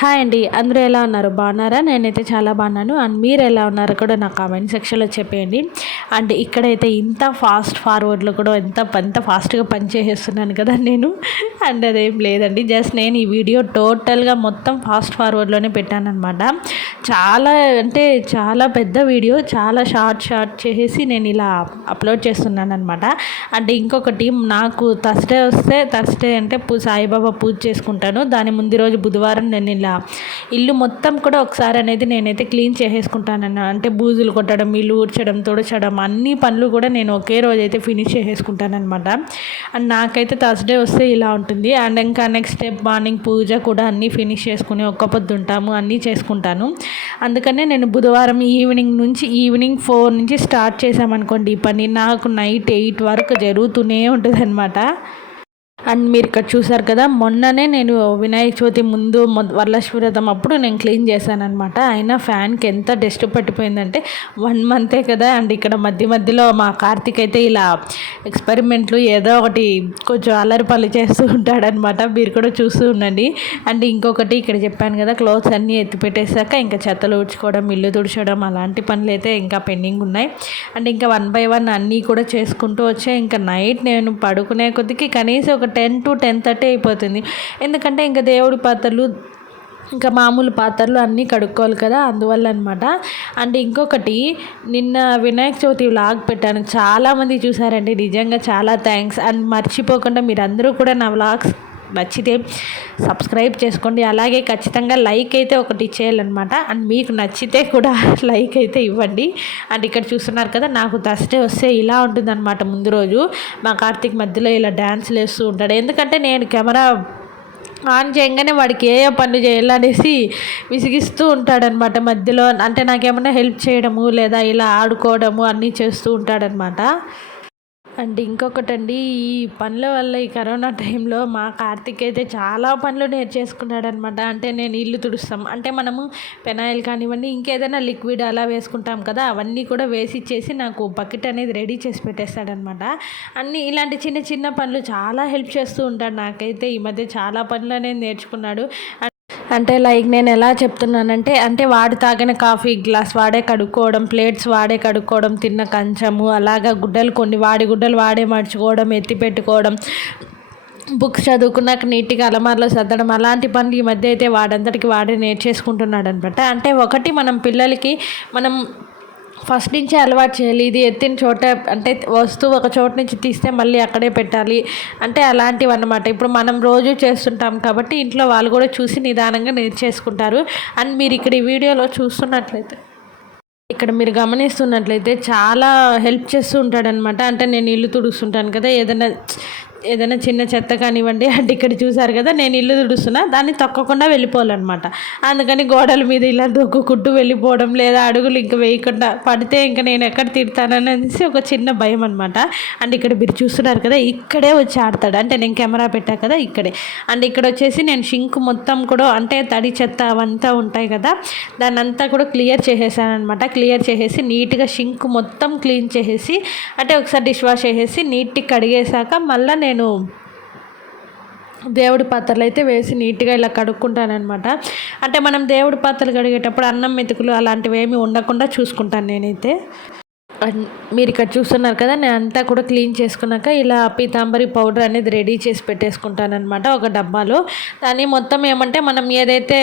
Hi అండి, అందరూ ఎలా ఉన్నారు? బాగున్నారా? నేనైతే చాలా బాగున్నాను. అండ్ మీరు ఎలా ఉన్నారో కూడా నా కామెంట్ సెక్షన్లో చెప్పేయండి. అండ్ ఇక్కడైతే ఇంత ఫాస్ట్ ఫార్వర్డ్లో కూడా ఎంత ఫాస్ట్గా పని చేసేస్తున్నాను కదా నేను. అండ్ అదేం లేదండి, జస్ట్ నేను ఈ వీడియో టోటల్గా మొత్తం ఫాస్ట్ ఫార్వర్డ్లోనే పెట్టానమాట. చాలా అంటే చాలా పెద్ద వీడియో, చాలా షార్ట్ చేసేసి నేను ఇలా అప్లోడ్ చేస్తున్నాను అనమాట. అంటే ఇంకొకటి, నాకు థర్స్డే అంటే సాయిబాబా పూజ చేసుకుంటాను. దాని ముందు రోజు బుధవారం నేను ఇలా ఇల్లు మొత్తం కూడా ఒకసారి అనేది నేనైతే క్లీన్ చేసేసుకుంటానన్న. అంటే బూజులు కొట్టడం, ఇల్లు ఊడ్చడం, తుడచడం, అన్ని పనులు కూడా నేను ఒకే రోజు అయితే ఫినిష్ చేసేసుకుంటానమాట. అండ్ నాకైతే థర్స్డే వస్తే ఇలా ఉంటుంది. అండ్ ఇంకా నెక్స్ట్ డే మార్నింగ్ పూజ కూడా అన్నీ ఫినిష్ చేసుకుని ఒక్క పొద్దు ఉంటాము, అన్నీ చేసుకుంటాను. అందుకనే నేను బుధవారం ఈవినింగ్ 4 నుంచి స్టార్ట్ చేసామనుకోండి ఈ పని, నాకు నైట్ 8 వరకు జరుగుతూనే ఉంటుంది అనమాట. అండ్ మీరు ఇక్కడ చూసారు కదా, మొన్ననే నేను వినాయక చవితి ముందు వరలక్ష్మి వ్రతం అప్పుడు నేను క్లీన్ చేశాను అనమాట. అయినా ఫ్యాన్కి ఎంత డస్ట్ పట్టిపోయిందంటే 1 మంతే కదా. అండ్ ఇక్కడ మధ్యలో మా కార్తీక్ అయితే ఇలా ఎక్స్పెరిమెంట్లు ఏదో ఒకటి కొంచెం అల్లరి పనులు చేస్తూ ఉంటాడనమాట. మీరు కూడా చూస్తూ ఉండండి. అండ్ ఇంకొకటి, ఇక్కడ చెప్పాను కదా, క్లోత్స్ అన్నీ ఎత్తి పెట్టేశాక ఇంకా చెత్తలు ఊడ్చుకోవడం, ఇల్లు తుడచడం, అలాంటి పనులు అయితే ఇంకా పెండింగ్ ఉన్నాయి. అండ్ ఇంకా 1 by 1 అన్నీ కూడా చేసుకుంటూ వచ్చాయి. ఇంకా నైట్ నేను పడుకునే కొద్దికి కనీసం ఒక 10 to 10:30 అయిపోతుంది. ఎందుకంటే ఇంకా దేవుడి పాత్రలు, ఇంకా మామూలు పాత్రలు అన్నీ కడుక్కోవాలి కదా, అందువల్ల అనమాట. అండ్ ఇంకొకటి, నిన్న వినాయక చవితి వ్లాగ్ పెట్టాను, చాలామంది చూసారండి, నిజంగా చాలా థ్యాంక్స్. అండ్ మర్చిపోకుండా మీరందరూ కూడా నా వ్లాగ్స్ నచ్చితే సబ్స్క్రైబ్ చేసుకోండి. అలాగే ఖచ్చితంగా లైక్ అయితే ఒకటి ఇచ్చేయాలన్నమాట. అండ్ మీకు నచ్చితే కూడా లైక్ అయితే ఇవ్వండి. అండ్ ఇక్కడ చూస్తున్నారు కదా, నాకు థర్స్డే వస్తే ఇలా ఉంటుందన్నమాట. ముందు రోజు మా కార్తీక్ మధ్యలో ఇలా డ్యాన్స్లు వేస్తూ ఉంటాడు. ఎందుకంటే నేను కెమెరా ఆన్ చేయగానే వాడికి ఏ పనులు చేయాలనేసి విసిగిస్తూ ఉంటాడనమాట మధ్యలో. అంటే నాకేమన్నా హెల్ప్ చేయడము లేదా ఇలా ఆడుకోవడము అన్నీ చేస్తూ ఉంటాడనమాట. అండ్ ఇంకొకటండి, ఈ పనుల వల్ల ఈ కరోనా టైంలో మా కార్తీక్ అయితే చాలా పనులు నేర్చేసుకున్నాడనమాట. అంటే నేను ఇల్లు తుడుస్తాం అంటే మనము పెనాయిల్ కానివ్వండి, ఇంకేదైనా లిక్విడ్ అలా వేసుకుంటాం కదా, అవన్నీ కూడా వేసి ఇచ్చేసి నాకు బకెట్ అనేది రెడీ చేసి పెట్టేస్తాడనమాట. అన్నీ ఇలాంటి చిన్న చిన్న పనులు చాలా హెల్ప్ చేస్తూ ఉంటాడు. నాకైతే ఈ మధ్య చాలా పనులు అనేది నేర్చుకున్నాడు. అంటే లైక్ నేను ఎలా చెప్తున్నానంటే, అంటే వాడు తాగిన కాఫీ గ్లాస్ వాడే కడుక్కోవడం, ప్లేట్స్ వాడే కడుక్కోవడం, తిన్న కంచము, అలాగా గుడ్డలు వాడి గుడ్డలు వాడే మర్చుకోవడం, ఎత్తి పెట్టుకోవడం, బుక్స్ చదువుకున్నాక నీట్గా అలమార్లో సర్దడం, అలాంటి పనులు ఈ మధ్య అయితే వాడంతటికి వాడే నేర్చేసుకుంటున్నాడు అనమాట. అంటే ఒకటి, మనం పిల్లలకి మనం ఫస్ట్ నుంచే అలవాటు చేయాలి. ఇది ఎత్తిన చోట, అంటే వస్తువు ఒక చోట నుంచి తీస్తే మళ్ళీ అక్కడే పెట్టాలి, అంటే అలాంటివి అన్నమాట. ఇప్పుడు మనం రోజు చేస్తుంటాం కాబట్టి ఇంట్లో వాళ్ళు కూడా చూసి నిదానంగా నేర్చేసుకుంటారు. అండ్ మీరు ఇక్కడ ఈ వీడియోలో చూస్తున్నట్లయితే, ఇక్కడ మీరు గమనిస్తున్నట్లయితే చాలా హెల్ప్ చేస్తూ ఉంటాడనమాట. అంటే నేను ఇల్లు తుడుస్తుంటాను కదా, ఏదైనా చిన్న చెత్త కానివ్వండి, అంటే ఇక్కడ చూసారు కదా, నేను ఇల్లు తుడుస్తున్నా, దాన్ని తొక్కకుండా వెళ్ళిపోవాలన్నమాట. అందుకని గోడల మీద ఇలా దొక్కుకుంటూ వెళ్ళిపోవడం, లేదా అడుగులు ఇంకా వేయకుండా పడితే ఇంకా నేను ఎక్కడ తిడతాననేసి ఒక చిన్న భయం అనమాట. అండ్ ఇక్కడ మీరు చూస్తున్నారు కదా, ఇక్కడే వచ్చి ఆడతాడు. అంటే నేను కెమెరా పెట్టా కదా ఇక్కడే. అండ్ ఇక్కడ వచ్చేసి నేను షింక్ మొత్తం కూడా, అంటే తడి చెత్త అవంతా ఉంటాయి కదా, దాన్ని అంతా కూడా క్లియర్ చేసేసాను అనమాట. క్లియర్ చేసేసి నీట్గా షింక్ మొత్తం క్లీన్ చేసేసి, అంటే ఒకసారి డిష్ వాష్ చేసేసి నీట్గా కడిగేసాక మళ్ళీ నేను దేవుడి పాత్రలు అయితే వేసి నీట్గా ఇలా కడుక్కుంటానమాట. అంటే మనం దేవుడి పాత్రలు కడిగేటప్పుడు అన్నం మెతుకులు అలాంటివి ఏమి ఉండకుండా చూసుకుంటాను నేనైతే. మీరు ఇక్కడ చూస్తున్నారు కదా, నేను అంతా కూడా క్లీన్ చేసుకున్నాక ఇలా పీతాంబరి పౌడర్ అనేది రెడీ చేసి పెట్టేసుకుంటానమాట ఒక డబ్బాలో. దాన్ని మొత్తం ఏమంటే మనం ఏదైతే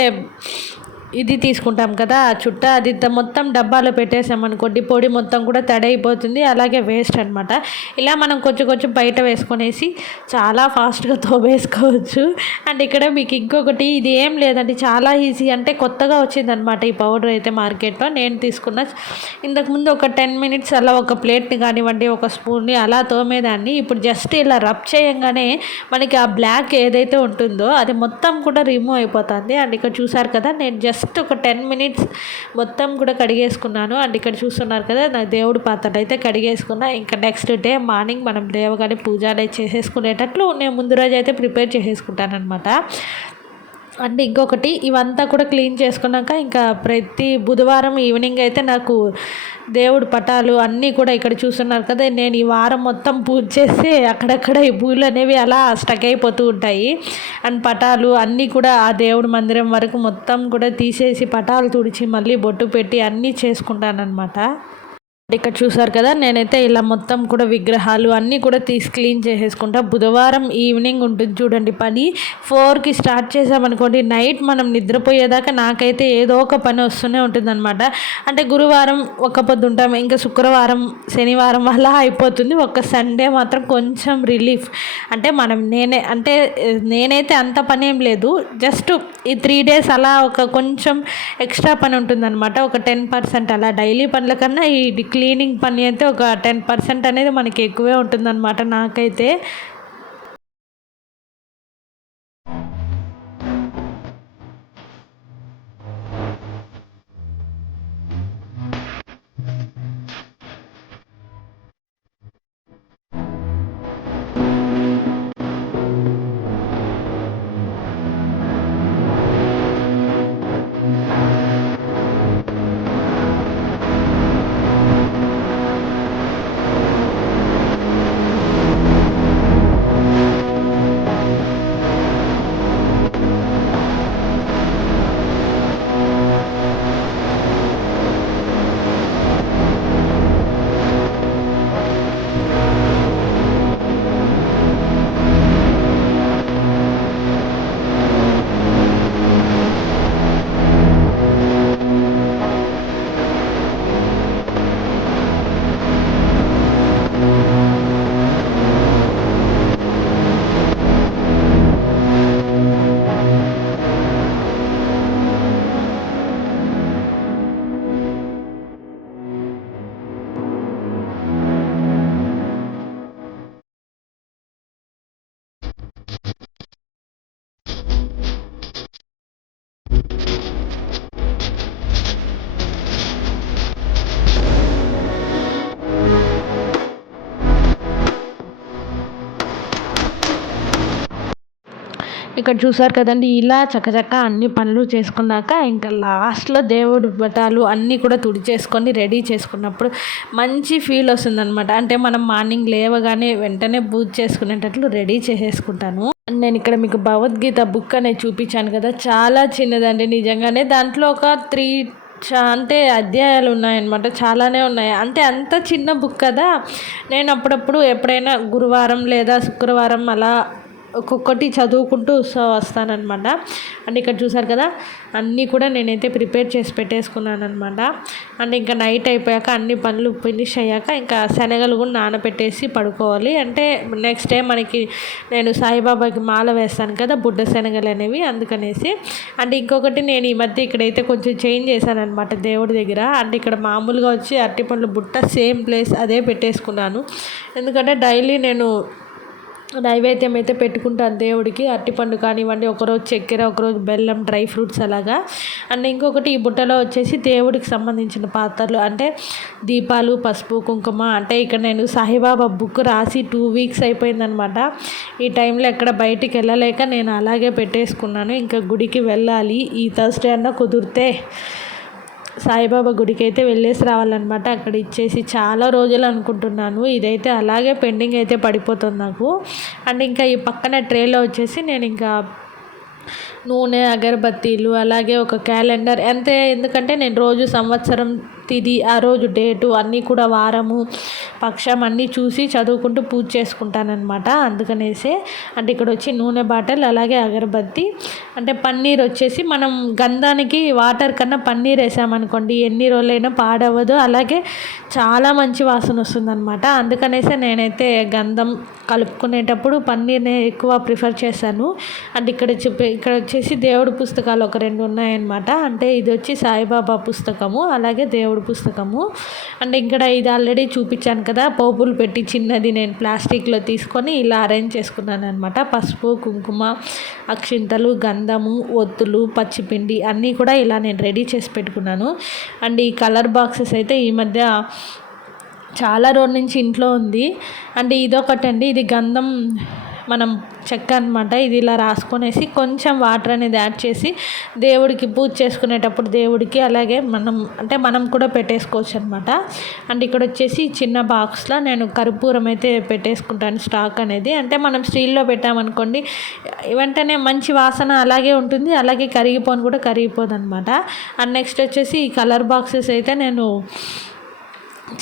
ఇది తీసుకుంటాం కదా ఆ చుట్ట, అది మొత్తం డబ్బాలో పెట్టేసామనుకోండి, పొడి మొత్తం కూడా తడైపోతుంది, అలాగే వేస్ట్ అనమాట. ఇలా మనం కొంచెం బయట వేసుకొనేసి చాలా ఫాస్ట్గా తోవేసుకోవచ్చు. అండ్ ఇక్కడ మీకు ఇంకొకటి, ఇది ఏం లేదండి, చాలా ఈజీ. అంటే కొత్తగా వచ్చిందనమాట ఈ పౌడర్ అయితే మార్కెట్లో. నేను తీసుకున్న ఇంతకుముందు ఒక 10 minutes అలా ఒక ప్లేట్ని కానివ్వండి, ఒక స్పూన్ని అలా తోమేదాన్ని. ఇప్పుడు జస్ట్ ఇలా రబ్ చేయంగానే మనకి ఆ బ్లాక్ ఏదైతే ఉంటుందో అది మొత్తం కూడా రిమూవ్ అయిపోతుంది. అండ్ ఇక్కడ చూసారు కదా, నేను జస్ట్ ఒక 10 minutes మొత్తం కూడా కడిగేసుకున్నాను. అండ్ ఇక్కడ చూస్తున్నారు కదా, నా దేవుడి పాత్రలు అయితే కడిగేసుకున్నా. ఇంకా నెక్స్ట్ డే మార్నింగ్ మనం లేవగానే పూజ అనేది చేసేసుకునేటట్లు నేను ముందు రోజు అయితే ప్రిపేర్ చేసేసుకుంటాను అనమాట. అండ్ ఇంకొకటి, ఇవంతా కూడా క్లీన్ చేసుకున్నాక ఇంకా ప్రతి బుధవారం ఈవినింగ్ అయితే నాకు దేవుడు పటాలు అన్నీ కూడా ఇక్కడ చూస్తున్నారు కదా. నేను ఈ వారం మొత్తం పూజ చేస్తే అక్కడక్కడ ఈ పూలు అనేవి అలా స్టక్ అయిపోతూ ఉంటాయి. అండ్ పటాలు అన్నీ కూడా ఆ దేవుడి మందిరం వరకు మొత్తం కూడా తీసేసి పటాలు తుడిచి మళ్ళీ బొట్టు పెట్టి అన్నీ చేసుకుంటానన్నమాట. ఇక్కడ చూసారు కదా, నేనైతే ఇలా మొత్తం కూడా విగ్రహాలు అన్నీ కూడా తీసి క్లీన్ చేసేసుకుంటా. బుధవారం ఈవినింగ్ ఉంటుంది చూడండి పని. 4కి స్టార్ట్ చేసామనుకోండి, నైట్ మనం నిద్రపోయేదాకా నాకైతే ఏదో ఒక పని వస్తూనే ఉంటుందన్నమాట. అంటే గురువారం ఒక్క పొద్దు ఉంటాం, ఇంకా శుక్రవారం శనివారం అలా అయిపోతుంది. ఒక సండే మాత్రం కొంచెం రిలీఫ్. అంటే నేనైతే అంత పని ఏం లేదు, జస్ట్ ఈ 3 days అలా ఒక కొంచెం ఎక్స్ట్రా పని ఉంటుందన్నమాట. ఒక 10% అలా డైలీ పనుల కన్నా ఈ క్లీనింగ్ పని అయితే ఒక 10% అనేది మనకి ఎక్కువే ఉంటుందన్నమాట నాకైతే. ఇక్కడ చూసారు కదండి, ఇలా చకచక అన్ని పనులు చేసుకున్నాక ఇంకా లాస్ట్లో దేవుడి పటాలు అన్నీ కూడా తుడిచేసుకొని రెడీ చేసుకున్నప్పుడు మంచి ఫీల్ వస్తుందన్నమాట. అంటే మనం మార్నింగ్ లేవగానే వెంటనే పూజ చేసుకునేటట్లు రెడీ చేసేసుకుంటాను. నేను ఇక్కడ మీకు భగవద్గీత బుక్ అనేది చూపించాను కదా, చాలా చిన్నదండి నిజంగానే. దాంట్లో ఒక 3 అంటే అధ్యాయాలు ఉన్నాయన్నమాట, చాలానే ఉన్నాయి. అంటే అంత చిన్న బుక్ కదా. నేను అప్పుడప్పుడు ఎప్పుడైనా గురువారం లేదా శుక్రవారం అలా ఒక్కొక్కటి చదువుకుంటూ వస్తానన్నమాట. అండ్ ఇక్కడ చూసారు కదా, అన్నీ కూడా నేనైతే ప్రిపేర్ చేసి పెట్టేసుకున్నాను అనమాట. అండ్ ఇంకా నైట్ అయిపోయాక అన్ని పనులు ఫినిష్ అయ్యాక ఇంకా శనగలు కూడా నానబెట్టేసి పడుకోవాలి. అంటే నెక్స్ట్ డే మనకి నేను సాయిబాబాకి మాల వేస్తాను కదా, బుడ్డ శనగలు అనేవి, అందుకనేసి. అండ్ ఇంకొకటి, నేను ఈ మధ్య ఇక్కడైతే కొంచెం చేంజ్ చేశాను అనమాట దేవుడి దగ్గర. అంటే ఇక్కడ మామూలుగా వచ్చి అరటిపండ్ల బుట్ట సేమ్ ప్లేస్ అదే పెట్టేసుకున్నాను. ఎందుకంటే డైలీ నేను నైవేద్యం అయితే పెట్టుకుంటాను దేవుడికి. అరటిపండు కానివ్వండి, ఒకరోజు చక్కెర, ఒకరోజు బెల్లం, డ్రై ఫ్రూట్స్ అలాగా. అండ్ ఇంకొకటి, ఈ బుట్టలో వచ్చేసి దేవుడికి సంబంధించిన పాత్రలు, అంటే దీపాలు, పసుపు, కుంకుమ. అంటే ఇక్కడ నేను సాయిబాబా బుక్ రాసి 2 weeks అయిపోయిందనమాట. ఈ టైంలో ఎక్కడ బయటికి వెళ్ళలేక నేను అలాగే పెట్టేసుకున్నాను. ఇంకా గుడికి వెళ్ళాలి ఈ థర్స్డే అన్నా కుదిరితే సాయిబాబా గుడికి అయితే వెళ్ళేసి రావాలన్నమాట. అక్కడ ఇచ్చేసి చాలా రోజులు అనుకుంటున్నాను, ఇదైతే అలాగే పెండింగ్ అయితే పడిపోతుంది నాకు. అండ్ ఇంకా ఈ పక్కన ట్రేలో వచ్చేసి నేను ఇంకా నూనె, అగరబత్తీలు, అలాగే ఒక క్యాలెండర్ అంతే. ఎందుకంటే నేను రోజు సంవత్సరం తిది, ఆ రోజు డేటు అన్నీ కూడా వారము, పక్షం అన్నీ చూసి చదువుకుంటూ పూజ చేసుకుంటానన్నమాట. అందుకనేసి. అంటే ఇక్కడ వచ్చి నూనె బాటిల్, అలాగే అగరబత్తి. అంటే పన్నీర్ వచ్చేసి మనం గంధానికి వాటర్ కన్నా పన్నీర్ వేసామనుకోండి ఎన్ని రోజులైనా పాడవదు, అలాగే చాలా మంచి వాసన వస్తుందన్నమాట. అందుకనేసి నేనైతే గంధం కలుపుకునేటప్పుడు పన్నీర్నే ఎక్కువ ప్రిఫర్ చేశాను. అంటే ఇక్కడ వచ్చేసి దేవుడి పుస్తకాలు ఒక 2 ఉన్నాయన్నమాట. అంటే ఇది వచ్చి సాయిబాబా పుస్తకము, అలాగే దేవుడి పుస్తకము. అంటే ఇక్కడ ఇది ఆల్రెడీ చూపించాను కదా, పోపులు పెట్టి చిన్నది నేను ప్లాస్టిక్లో తీసుకొని ఇలా అరేంజ్ చేసుకున్నాను అనమాట. పసుపు, కుంకుమ, అక్షింతలు, గంధము, ఒత్తులు, పచ్చిపిండి అన్నీ కూడా ఇలా నేను రెడీ చేసి పెట్టుకున్నాను. అండ్ ఈ కలర్ బాక్సెస్ అయితే ఈ మధ్య చాలా రోజుల నుంచి ఇంట్లో ఉంది. అంటే ఇదొకటండి, ఇది గంధం మనం చెక్క అనమాట. ఇది ఇలా రాసుకొనేసి కొంచెం వాటర్ అనేది యాడ్ చేసి దేవుడికి పూజ చేసుకునేటప్పుడు దేవుడికి అలాగే మనం కూడా పెట్టేసుకోవచ్చు అనమాట. అండ్ ఇక్కడ వచ్చేసి చిన్న బాక్స్లో నేను కర్పూరం అయితే పెట్టేసుకుంటాను స్టాక్ అనేది. అంటే మనం స్టీల్లో పెట్టామనుకోండి వెంటనే మంచి వాసన అలాగే ఉంటుంది, అలాగే కూడా కరిగిపోదు అనమాట. అండ్ నెక్స్ట్ వచ్చేసి ఈ కలర్ బాక్సెస్ అయితే నేను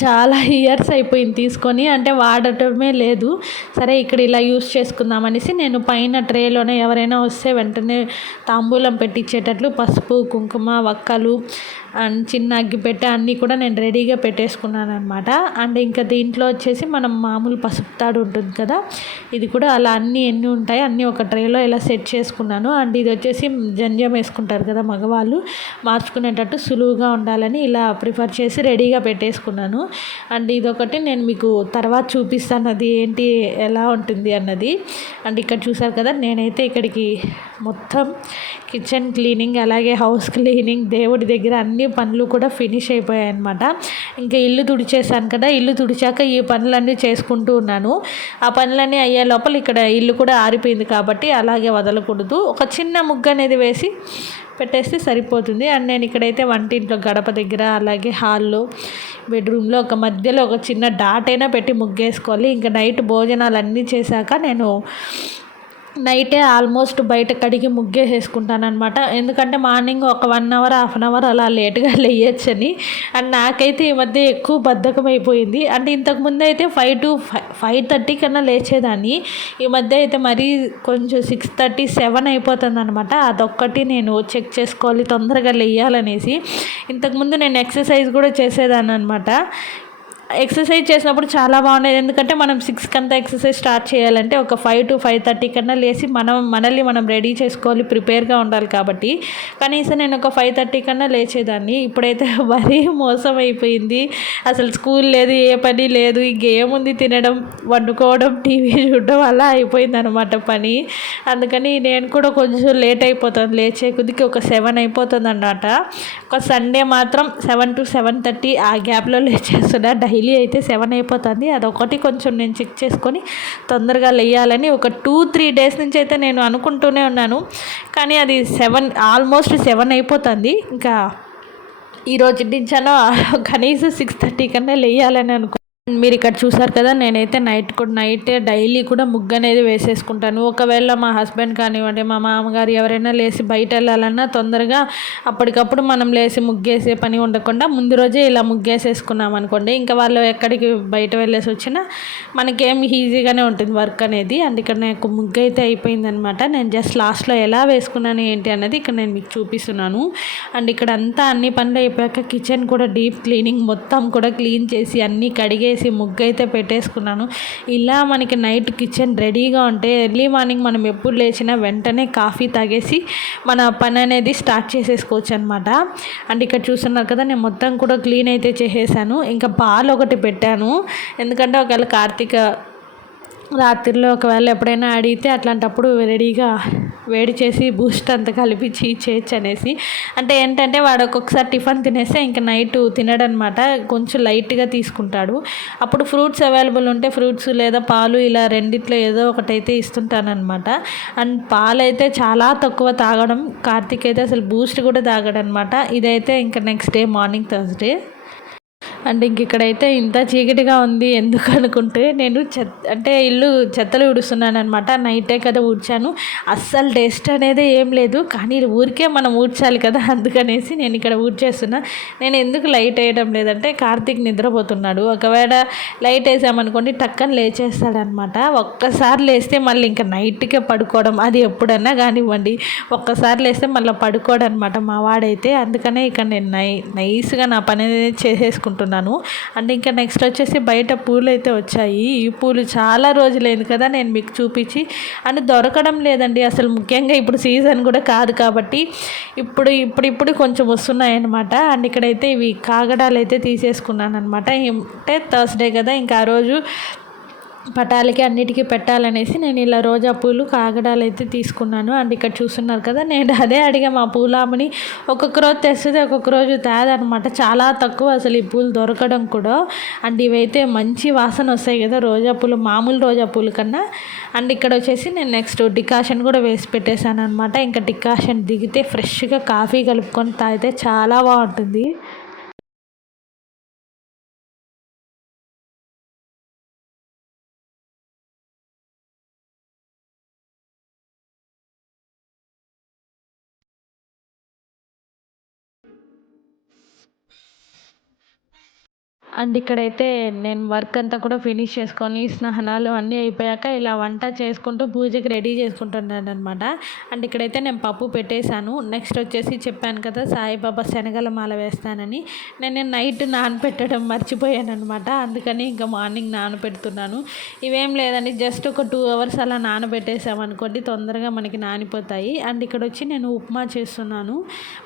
చాలా ఇయర్స్ అయిపోయింది తీసుకొని, అంటే వాడటమే లేదు. సరే ఇక్కడ ఇలా యూస్ చేసుకుందాం అనేసి నేను పైన ట్రేలోనే ఎవరైనా వస్తే వెంటనే తాంబూలం పెట్టించేటట్లు పసుపు, కుంకుమ, వక్కలు అండ్ చిన్న అగ్గిపెట్టె అన్నీ కూడా నేను రెడీగా పెట్టేసుకున్నాను అనమాట. అండ్ ఇంకా దీంట్లో వచ్చేసి మనం మామూలు పసుపు తాడు ఉంటుంది కదా, ఇది కూడా అలా ఎన్ని ఉంటాయి అన్నీ ఒక ట్రేలో ఇలా సెట్ చేసుకున్నాను. అండ్ ఇది వచ్చేసి జంజం వేసుకుంటారు కదా మగవాళ్ళు, మార్చుకునేటట్టు సులువుగా ఉండాలని ఇలా ప్రిఫర్ చేసి రెడీగా పెట్టేసుకున్నాను. అండ్ ఇదొకటి నేను మీకు తర్వాత చూపిస్తాను అది ఏంటి ఎలా ఉంటుంది అన్నది. అండ్ ఇక్కడ చూసారు కదా, నేనైతే ఇక్కడికి మొత్తం కిచెన్ క్లీనింగ్ అలాగే హౌస్ క్లీనింగ్ దేవుడి దగ్గర అన్ని పనులు కూడా ఫినిష్ అయిపోయాయి అనమాట. ఇంకా ఇల్లు తుడిచేసాను కదా, ఇల్లు తుడిచాక ఈ పనులన్నీ చేసుకుంటూ ఉన్నాను. ఆ పనులన్నీ అయ్యే లోపల ఇక్కడ ఇల్లు కూడా ఆరిపోయింది కాబట్టి అలాగే వదలకూడదు, ఒక చిన్న ముగ్గు అనేది వేసి పెట్టేస్తే సరిపోతుంది. అండ్ నేను ఇక్కడైతే వంటింట్లో గడప దగ్గర అలాగే హాల్లో బెడ్రూమ్లో ఒక మధ్యలో ఒక చిన్న డాట్ అయినా పెట్టి ముగ్గేసుకోవాలి. ఇంకా నైట్ భోజనాలు అన్నీ చేశాక నేను నైటే ఆల్మోస్ట్ బయట కడిగి ముగ్గేసేసుకుంటాను అనమాట. ఎందుకంటే మార్నింగ్ ఒక 1 అవర్ 1/2 అవర్ అలా లేట్గా లేయొచ్చని. అండ్ నాకైతే ఈ మధ్య ఎక్కువ బద్ధకం అయిపోయింది. అంటే ఇంతకుముందు అయితే 5 to 5:30 కన్నా లేచేదాన్ని. ఈ మధ్య అయితే మరీ కొంచెం 6:30, 7 అయిపోతుంది అనమాట. అదొక్కటి నేను చెక్ చేసుకోవాలి తొందరగా లేయాలనేసి. ఇంతకుముందు నేను ఎక్సర్సైజ్ కూడా చేసేదాన్ని అనమాట. ఎక్సర్సైజ్ చేసినప్పుడు చాలా బాగుండేది, ఎందుకంటే మనం 6 అంతా ఎక్సర్సైజ్ స్టార్ట్ చేయాలంటే ఒక 5 to 5:30 కన్నా లేచి మనల్ని మనం రెడీ చేసుకోవాలి, ప్రిపేర్గా ఉండాలి కాబట్టి కనీసం నేను ఒక 5:30 కన్నా లేచేదాన్ని. ఇప్పుడైతే మరీ మోసం అయిపోయింది. అసలు స్కూల్ లేదు, ఏ పని లేదు, ఇంకేముంది తినడం, వండుకోవడం, టీవీ చూడడం అలా అయిపోయింది అనమాట పని. అందుకని నేను కూడా కొంచెం లేట్ అయిపోతాను, లేచే కొద్దికి ఒక 7 అయిపోతుంది అన్నమాట. ఒక సండే మాత్రం 7 to 7:30 ఆ గ్యాప్లో లేచేస్తున్నా. డైలీ అయితే 7 అయిపోతుంది. అదొకటి కొంచెం నేను చెక్ చేసుకొని తొందరగా లేయాలని ఒక 2-3 డేస్ నుంచి అయితే నేను అనుకుంటూనే ఉన్నాను. కానీ అది ఆల్మోస్ట్ 7 అయిపోతుంది. ఇంకా ఈరోజు నుంచైనా కనీసం 6:30 కన్నా లేయాలని మీరు ఇక్కడ చూసారు కదా, నేనైతే నైట్ డైలీ కూడా ముగ్గు అనేది వేసేసుకుంటాను. ఒకవేళ మా హస్బెండ్ కానివ్వండి, మా మామగారు ఎవరైనా లేచి బయట వెళ్ళాలన్నా తొందరగా అప్పటికప్పుడు మనం లేచి ముగ్గేసే పని ఉండకుండా ముందు రోజే ఇలా ముగ్గేసేసుకున్నాం అనుకోండి, ఇంకా వాళ్ళు ఎక్కడికి బయట వెళ్ళేసి వచ్చినా మనకేం ఈజీగానే ఉంటుంది వర్క్ అనేది. అండ్ ఇక్కడ నాకు ముగ్గు అయితే అయిపోయిందనమాట. నేను జస్ట్ లాస్ట్లో ఎలా వేసుకున్నాను ఏంటి అన్నది ఇక్కడ నేను మీకు చూపిస్తున్నాను. అండ్ ఇక్కడ అంతా అన్ని పనులు అయిపోయాక కిచెన్ కూడా డీప్ క్లీనింగ్ మొత్తం కూడా క్లీన్ చేసి అన్నీ కడిగే ముగ్గు అయితే పెట్టేసుకున్నాను. ఇలా మనకి నైట్ కిచెన్ రెడీగా ఉంటే ఎర్లీ మార్నింగ్ మనం ఎప్పుడు లేచినా వెంటనే కాఫీ తాగేసి మన పని అనేది స్టార్ట్ చేసేసుకోవచ్చు అనమాట. అండ్ ఇక్కడ చూస్తున్నారు కదా, నేను మొత్తం కూడా క్లీన్ అయితే చేసేసాను. ఇంకా పాలు ఒకటి పెట్టాను, ఎందుకంటే ఒకవేళ కార్తీక రాత్రిలో ఒకవేళ ఎప్పుడైనా అడిగితే అట్లాంటప్పుడు రెడీగా వేడి చేసి బూస్ట్ అంతా కలిపించి ఇచ్చేయచ్చు అనేసి. అంటే ఏంటంటే వాడు ఒక్కొక్కసారి టిఫిన్ తినేస్తే ఇంకా నైట్ తినడనమాట, కొంచెం లైట్గా తీసుకుంటాడు. అప్పుడు ఫ్రూట్స్ అవైలబుల్ ఉంటే ఫ్రూట్స్ లేదా పాలు ఇలా రెండిట్లో ఏదో ఒకటైతే ఇస్తుంటానమాట. అండ్ పాలు అయితే చాలా తక్కువ తాగడం, కార్తీక్ అయితే అసలు బూస్ట్ కూడా తాగడనమాట. ఇదైతే ఇంకా next day morning Thursday. And ఇంక ఇక్కడైతే ఇంత చీకటిగా ఉంది ఎందుకు అనుకుంటే నేను ఇల్లు చెత్తలు ఊడుస్తున్నాను అనమాట. నైటే కదా ఊడ్చాను, అస్సలు టేస్ట్ అనేది ఏం లేదు, కానీ ఊరికే మనం ఊడ్చాలి కదా, అందుకనేసి నేను ఇక్కడ ఊడ్చేస్తున్నా. నేను ఎందుకు లైట్ వేయడం లేదంటే కార్తీక్ నిద్రపోతున్నాడు, ఒకవేళ లైట్ వేసామనుకోండి టక్కన లేచేస్తాడనమాట. ఒక్కసారి లేస్తే మళ్ళీ ఇంకా నైట్కే పడుకోవడం, అది ఎప్పుడన్నా కానివ్వండి ఒక్కసారి లేస్తే మళ్ళీ పడుకోవడం అనమాట మా వాడైతే. అందుకనే ఇక్కడ నేను నైస్గా నా పని అనేది చేసేసుకుంటున్నాను. అండ్ ఇంకా నెక్స్ట్ వచ్చేసి బయట పూలు అయితే వచ్చాయి. ఈ పూలు చాలా రోజులైంది కదా నేను మీకు చూపించి, అండ్ దొరకడం లేదండి అసలు. ముఖ్యంగా ఇప్పుడు సీజన్ కూడా కాదు కాబట్టి ఇప్పుడు కొంచెం వస్తున్నాయి అనమాట. అండ్ ఇక్కడైతే ఇవి కాగడాలు అయితే తీసేసుకున్నాను అనమాట. అంటే థర్స్డే కదా, ఇంకా ఆ రోజు పటాలకి అన్నిటికీ పెట్టాలనేసి నేను ఇలా రోజా పూలు కాగడాలు అయితే తీసుకున్నాను. అండ్ ఇక్కడ చూస్తున్నారు కదా, నేను అదే అడిగా మా పూలామని. ఒక్కొక్క రోజు తెస్తుంది, ఒక్కొక్క రోజు తేదనమాట. చాలా తక్కువ అసలు ఈ పూలు దొరకడం కూడా. అండ్ ఇవైతే మంచి వాసన వస్తాయి కదా రోజా పూలు, మామూలు రోజా పూల కన్నా. అండ్ ఇక్కడ వచ్చేసి నేను నెక్స్ట్ డికాషన్ కూడా వేసి పెట్టేశాను అనమాట. ఇంకా డికాషన్ దిగితే ఫ్రెష్గా కాఫీ కలుపుకొని తాగితే చాలా బాగుంటుంది. అండ్ ఇక్కడైతే నేను వర్క్ అంతా కూడా ఫినిష్ చేసుకొని స్నానాలు అన్నీ అయిపోయాక ఇలా వంట చేసుకుంటూ పూజకి రెడీ చేసుకుంటున్నాను అనమాట. అండ్ ఇక్కడైతే నేను పప్పు పెట్టేశాను. నెక్స్ట్ వచ్చేసి చెప్పాను కదా సాయిబాబా శనగల మాల వేస్తానని, నేను నైట్ నానపెట్టడం మర్చిపోయాను అనమాట. అందుకని ఇంకా మార్నింగ్ నానపెడుతున్నాను. ఇవేం లేదండి, జస్ట్ ఒక 2 hours అలా నానబెట్టేసామనుకోండి తొందరగా మనకి నానిపోతాయి. అండ్ ఇక్కడ వచ్చి నేను ఉప్మా చేస్తున్నాను,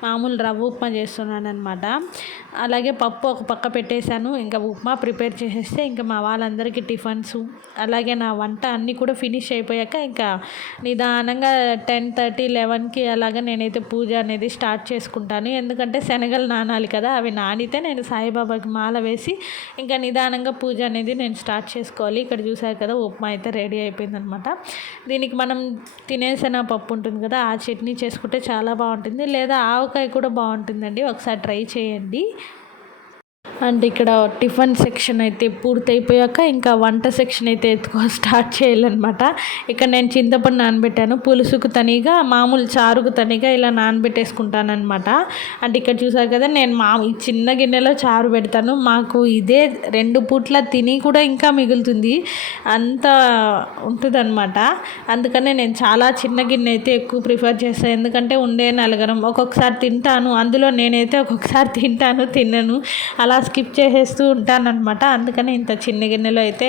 మామూలు రవ్వ ఉప్మా చేస్తున్నాను అనమాట. అలాగే పప్పు ఒక పక్క పెట్టేశాను. ఇంకా ఉప్మా ప్రిపేర్ చేసేస్తే ఇంకా మా వాళ్ళందరికీ టిఫన్స్, అలాగే నా వంట అన్నీ కూడా ఫినిష్ అయిపోయాక ఇంకా నిదానంగా 10:30, 11కి అలాగా నేనైతే పూజ అనేది స్టార్ట్ చేసుకుంటాను. ఎందుకంటే శనగలు నానాలి కదా, అవి నానితే నేను సాయిబాబాకి మాల వేసి ఇంకా నిదానంగా పూజ అనేది నేను స్టార్ట్ చేసుకోవాలి. ఇక్కడ చూసారు కదా ఉప్మా అయితే రెడీ అయిపోయిందనమాట. దీనికి మనం తినేసిన పప్పు ఉంటుంది కదా, ఆ చట్నీ చేసుకుంటే చాలా బాగుంటుంది, లేదా ఆవకాయ కూడా బాగుంటుందండి, ఒకసారి ట్రై చేయండి. అండ్ ఇక్కడ టిఫిన్ సెక్షన్ అయితే పూర్తయిపోయాక ఇంకా వంట సెక్షన్ అయితే స్టార్ట్ చేయాలన్నమాట. ఇక్కడ నేను చింతపండు నానబెట్టాను, పులుసుకు తనిగా మామూలు చారుకు తనిగా ఇలా నానబెట్టేసుకుంటాను అనమాట. అంటే ఇక్కడ చూసారు కదా, నేను ఈ చిన్న గిన్నెలో చారు పెడతాను, మాకు ఇదే 2 పూట్ల తిని కూడా ఇంకా మిగులుతుంది, అంత ఉంటుందన్నమాట. అందుకనే నేను చాలా చిన్న గిన్నె అయితే ఎక్కువ ప్రిఫర్ చేస్తాను, ఎందుకంటే ఉండే నలుగురం ఒక్కొక్కసారి తింటాను, అందులో నేనైతే ఒక్కొక్కసారి తినను, అలా స్కిప్ చేసేస్తూ ఉంటానన్నమాట. అందుకని ఇంత చిన్న గిన్నెలో అయితే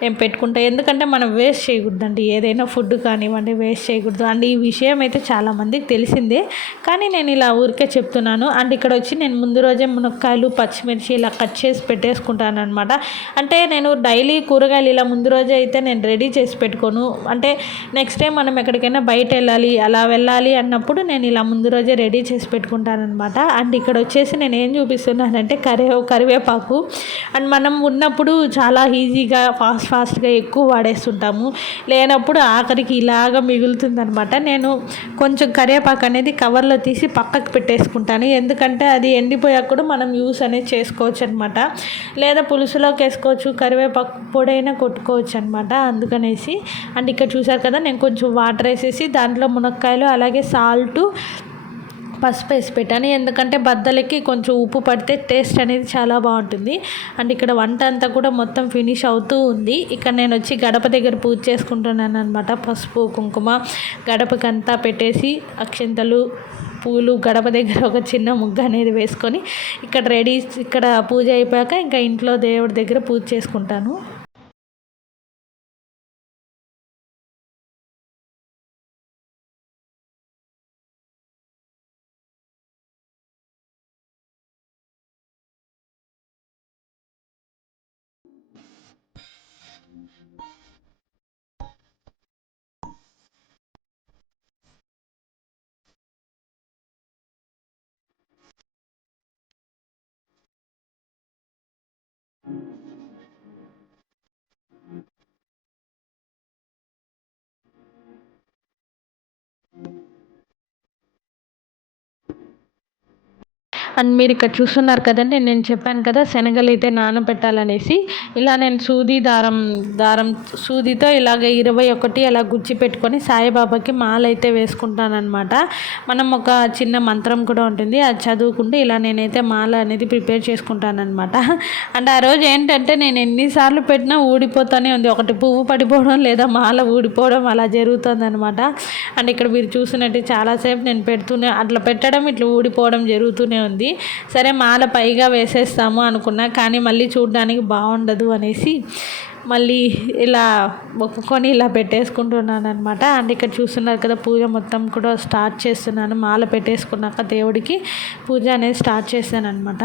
నేను పెట్టుకుంటాను, ఎందుకంటే మనం వేస్ట్ చేయకూడదండి, ఏదైనా ఫుడ్ కానివ్వండి వేస్ట్ చేయకూడదు. అండ్ ఈ విషయం అయితే చాలామందికి తెలిసిందే, కానీ నేను ఇలా ఊరికే చెప్తున్నాను. అండ్ ఇక్కడ వచ్చి నేను ముందు రోజే మునక్కాయలు, పచ్చిమిర్చి ఇలా కట్ చేసి పెట్టేసుకుంటాను అనమాట. అంటే నేను డైలీ కూరగాయలు ఇలా ముందు రోజే అయితే నేను రెడీ చేసి పెట్టుకోను. అంటే నెక్స్ట్ టైం మనం ఎక్కడికైనా బయట వెళ్ళాలి అన్నప్పుడు నేను ఇలా ముందు రోజే రెడీ చేసి పెట్టుకుంటాను అనమాట. అండ్ ఇక్కడ వచ్చేసి నేను ఏం చూపిస్తున్నానంటే కరివేపాకు. అండ్ మనం ఉన్నప్పుడు చాలా ఈజీగా ఫాస్ట్గా ఎక్కువ వాడేస్తుంటాము, లేనప్పుడు ఆఖరికి ఇలాగ మిగులుతుందనమాట. నేను కొంచెం కరివేపాకు అనేది కవర్లో తీసి పక్కకు పెట్టేసుకుంటాను, ఎందుకంటే అది ఎండిపోయాక కూడా మనం యూస్ అనేది చేసుకోవచ్చు అనమాట, లేదా పులుసులోకి వేసుకోవచ్చు, కరివేపాకు పొడైనా కొట్టుకోవచ్చు అనమాట. అందుకనేసి అండ్ ఇక్కడ చూసారు కదా, నేను కొంచెం వాటర్ వేసేసి దాంట్లో మునక్కాయలు అలాగే సాల్టు, పసుపు వేసి పెట్టాను, ఎందుకంటే బద్దలకి కొంచెం ఉప్పు పడితే టేస్ట్ అనేది చాలా బాగుంటుంది. అండ్ ఇక్కడ వంట అంతా కూడా మొత్తం ఫినిష్ అవుతూ ఉంది. ఇక్కడ నేను వచ్చి గడప దగ్గర పూజ చేసుకుంటున్నాను అనమాట. పసుపు కుంకుమ గడపకంతా పెట్టేసి అక్షింతలు పూలు గడప దగ్గర ఒక చిన్న ముగ్గు అనేది వేసుకొని ఇక్కడ పూజ అయిపోయాక ఇంకా ఇంట్లో దేవుడి దగ్గర పూజ చేసుకుంటాను. అండ్ మీరు ఇక్కడ చూస్తున్నారు కదండి, నేను చెప్పాను కదా శనగలు అయితే నానబెట్టాలనేసి. ఇలా నేను సూదితో ఇలాగ 21 అలా గుచ్చి పెట్టుకొని సాయిబాబాకి మాల అయితే వేసుకుంటానమాట. మనం ఒక చిన్న మంత్రం కూడా ఉంటుంది, అది చదువుకుంటే ఇలా నేనైతే మాల అనేది ప్రిపేర్ చేసుకుంటానమాట. అండ్ ఆ రోజు ఏంటంటే నేను ఎన్నిసార్లు పెట్టినా ఊడిపోతూనే ఉంది, ఒకటి పువ్వు పడిపోవడం లేదా మాల ఊడిపోవడం అలా జరుగుతుంది అనమాట. అండ్ ఇక్కడ మీరు చూసినట్టు చాలాసేపు నేను అట్లా పెట్టడం ఇట్లా ఊడిపోవడం జరుగుతూనే ఉంది. సరే మాల పైగా వేసేస్తాము అనుకున్నా, కానీ మళ్ళీ చూడడానికి బాగుండదు అనేసి మళ్ళీ ఇలా మొక్కుకొని ఇలా పెట్టేసుకుంటున్నాను అనమాట. అండ్ ఇక్కడ చూస్తున్నారు కదా, పూజ మొత్తం కూడా స్టార్ట్ చేస్తున్నాను. మాల పెట్టేసుకున్నాక దేవుడికి పూజ అనేది స్టార్ట్ చేశాను అనమాట.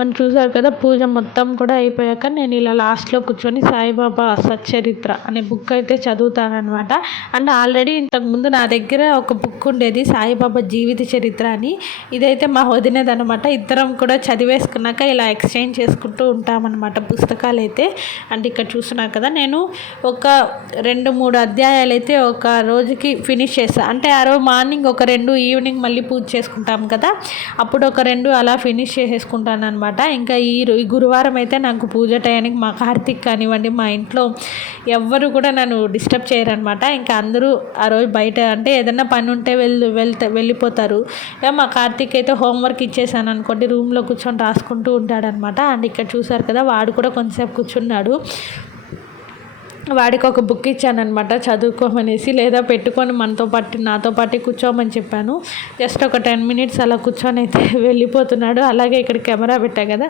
మనం చూసారు కదా, పూజ మొత్తం కూడా అయిపోయాక నేను ఇలా లాస్ట్లో కూర్చొని సాయిబాబా సచ్చరిత్ర అనే బుక్ అయితే చదువుతానమాట. అండ్ ఆల్రెడీ ఇంతకుముందు నా దగ్గర ఒక బుక్ ఉండేది, సాయిబాబా జీవిత చరిత్ర అని. ఇదైతే మా వదినదనమాట. ఇద్దరం కూడా చదివేసుకున్నాక ఇలా ఎక్స్చేంజ్ చేసుకుంటూ ఉంటామన్నమాట పుస్తకాలు అయితే. అండ్ ఇక్కడ చూస్తున్నారు కదా, నేను ఒక 2-3 అధ్యాయాలు అయితే ఒక రోజుకి ఫినిష్ చేస్తాను. అంటే ఆ రోజు మార్నింగ్ ఒక 2, ఈవినింగ్ మళ్ళీ పూజ చేసుకుంటాం కదా, అప్పుడు ఒక 2 అలా ఫినిష్ చేసేసుకుంటాను అనమాట. ఇంకా ఈ గురువారం అయితే నాకు పూజ టయానికి మా కార్తీక్ కానివ్వండి, మా ఇంట్లో ఎవ్వరు కూడా నన్ను డిస్టర్బ్ చేయరనమాట. ఇంకా అందరూ ఆ రోజు బయట అంటే ఏదైనా పని ఉంటే వెళ్ళిపోతారు. మా కార్తీక్ అయితే హోంవర్క్ ఇచ్చేసాను అనుకోండి, రూమ్లో కూర్చొని రాసుకుంటూ ఉంటాడనమాట. అండ్ ఇక్కడ చూసారు కదా, వాడు కూడా కొంతసేపు కూర్చున్నాడు. వాడికి ఒక బుక్ ఇచ్చానమాట చదువుకోమనేసి, లేదా పెట్టుకొని నాతో పాటు కూర్చోమని చెప్పాను. జస్ట్ ఒక 10 మినిట్స్ అలా కూర్చొని అయితే వెళ్ళిపోతున్నాడు. అలాగే ఇక్కడ కెమెరా పెట్టా కదా,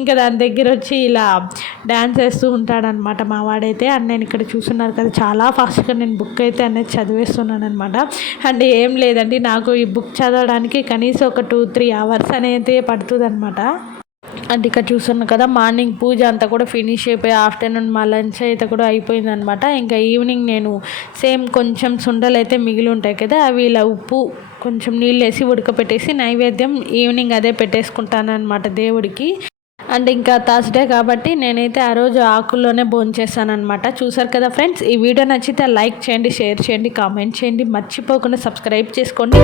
ఇంకా దాని దగ్గర వచ్చి ఇలా డ్యాన్స్ వేస్తూ ఉంటాడనమాట మా వాడైతే. అండ్ నేను ఇక్కడ చూస్తున్నారు కదా, చాలా ఫాస్ట్గా నేను బుక్ అయితే అనేది చదివేస్తున్నాను అనమాట. అండ్ ఏం లేదండి, నాకు ఈ బుక్ చదవడానికి కనీసం ఒక 2-3 అవర్స్ అనేది పడుతుంది అనమాట. అండ్ ఇక్కడ చూస్తున్నాను కదా, మార్నింగ్ పూజ అంతా కూడా ఫినిష్ అయిపోయి ఆఫ్టర్నూన్ మా లంచ్ అయితే కూడా అయిపోయిందనమాట. ఇంకా ఈవినింగ్ నేను సేమ్ కొంచెం సుండలు అయితే మిగిలి ఉంటాయి కదా, అవి ఇలా ఉప్పు కొంచెం నీళ్ళు వేసి ఉడకపెట్టేసి నైవేద్యం ఈవినింగ్ అదే పెట్టేసుకుంటాను అనమాట దేవుడికి. అండ్ ఇంకా థర్స్డే కాబట్టి నేనైతే ఆ రోజు ఆకుల్లోనే భోంచేస్తాను అనమాట. చూసారు కదా ఫ్రెండ్స్, ఈ వీడియో నచ్చితే లైక్ చేయండి, షేర్ చేయండి, కామెంట్ చేయండి, మర్చిపోకుండా సబ్స్క్రైబ్ చేసుకోండి.